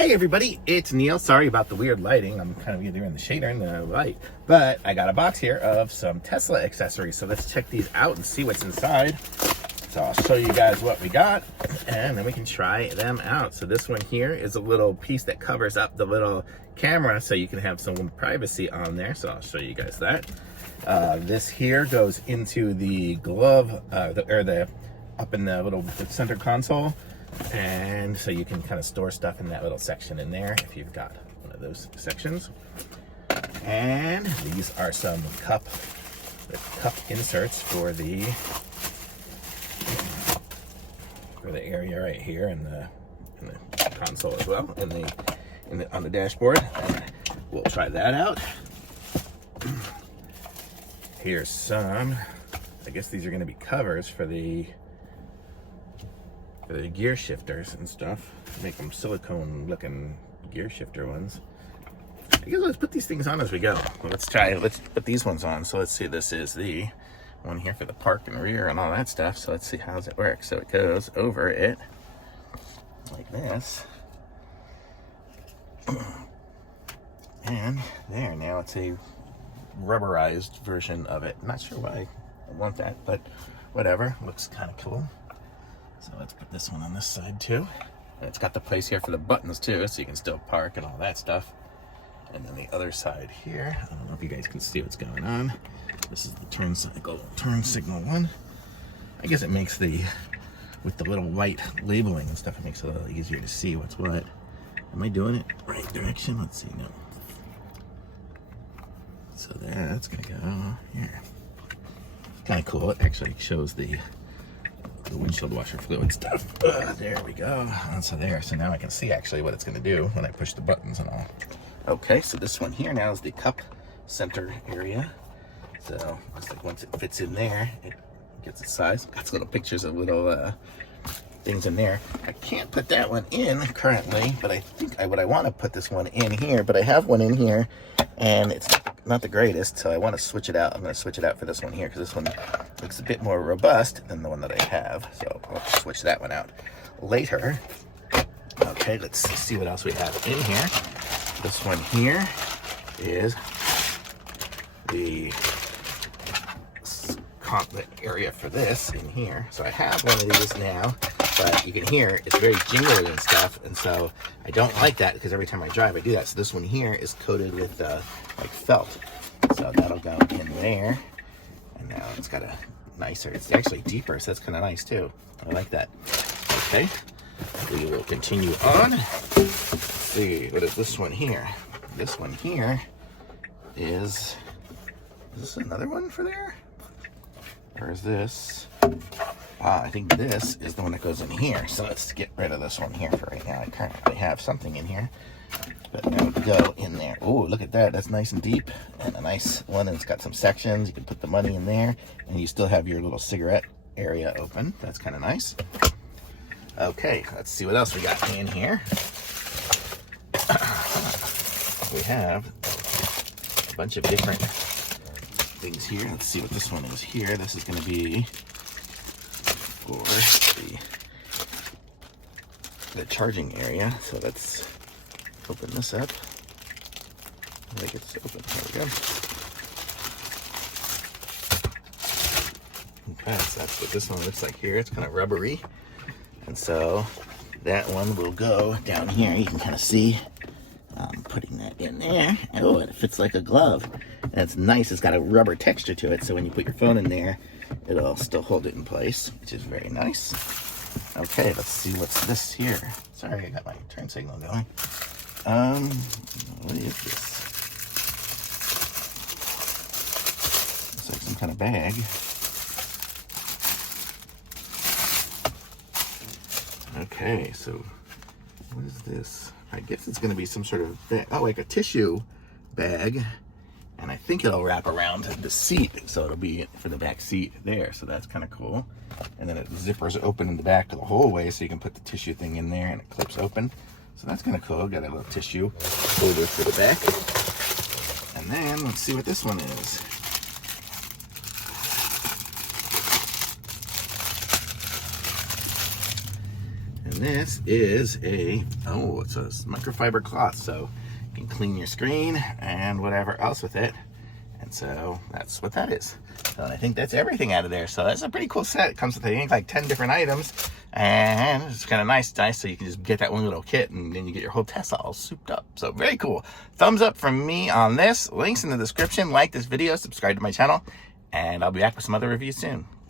Hey everybody, it's Neil. Sorry about the weird lighting. I'm kind of either in the shade or in the light. But I got a box here of some Tesla accessories. So let's check these out and see what's inside. So I'll show you guys what we got and then we can try them out. So this one here is a little piece that covers up the little camera so you can have some privacy on there. So I'll show you guys that. This here goes into the glove, up in the little center console. And so you can kind of store stuff in that little section in there if you've got one of those sections. And these are some cup inserts for the area right here in the console as well, on the dashboard. And we'll try that out. Here's some, I guess these are going to be covers for the gear shifters and stuff. Make them silicone looking gear shifter ones. I guess let's put these things on as we go. Let's put these ones on. So let's see, this is the one here for the park and rear and all that stuff. So let's see how it works. So it goes over it like this. And there, now it's a rubberized version of it. I'm not sure why I want that, but whatever, looks kind of cool. So let's put this one on this side too. And it's got the place here for the buttons too, so you can still park and all that stuff. And then the other side here, I don't know if you guys can see what's going on. This is the turn signal one. I guess it makes with the little white labeling and stuff, it makes it a little easier to see what's what. Am I doing it right direction? Let's see, no. So that's gonna go here. Kind of cool, it actually shows the windshield washer fluid stuff. There we go. And so now I can see actually what it's going to do when I push the buttons and all. Okay, so this one here now is the cup center area. So looks like once it fits in there, it gets its size. Got little pictures of little things in there. I can't put that one in currently, but I think I want to put this one in here, but I have one in here and it's not the greatest, so I want to switch it out. I'm going to switch it out for this one here because this one looks a bit more robust than the one that I have, so I'll switch that one out later. Okay, let's see what else we have in here. This one here is the area for this in here. So I have one of these now, but you can hear it's very jingly and stuff, and so I don't like that because every time I drive I do that. So this one here is coated with like felt, so that'll go in there. And now it's got a nicer, it's actually deeper, so that's kind of nice too. I like that. Okay, we will continue on. Let's see, what is this one here? This one here is this another one for there? Or is this? I think this is the one that goes in here. So let's get rid of this one here for right now. I currently have something in here, but that would go in there. Oh, look at that. That's nice and deep and a nice one. And it's got some sections. You can put the money in there and you still have your little cigarette area open. That's kind of nice. Okay, let's see what else we got in here. We have a bunch of different things here. Let's see what this one is here. This is going to be for the charging area. So let's open this up. I think it's open. There we go. Okay, so that's what this one looks like here. It's kind of rubbery. And so that one will go down here. You can kind of see putting that in there. Oh, it fits like a glove. And it's nice. It's got a rubber texture to it, so when you put your phone in there, it'll still hold it in place, which is very nice. Okay, let's see what's this here. Sorry, I got my turn signal going. What is this? Looks like some kind of bag. Okay, so what is this? I guess it's going to be some sort of bag. Oh, like a tissue bag. And I think it'll wrap around the seat, so it'll be for the back seat there. So that's kind of cool. And then it zippers open in the back to the whole way, so you can put the tissue thing in there and it clips open. So that's kind of cool. Got a little tissue holder for the back. And then let's see what this one is. this is it's a microfiber cloth, so you can clean your screen and whatever else with it. And so that's what that is. So I think that's everything out of there. So that's a pretty cool set. It comes with, I think, like 10 different items. And it's kind of nice, so you can just get that one little kit and then you get your whole Tesla all souped up. So very cool. Thumbs up from me on this. Links in the description. Like this video, subscribe to my channel, and I'll be back with some other reviews soon.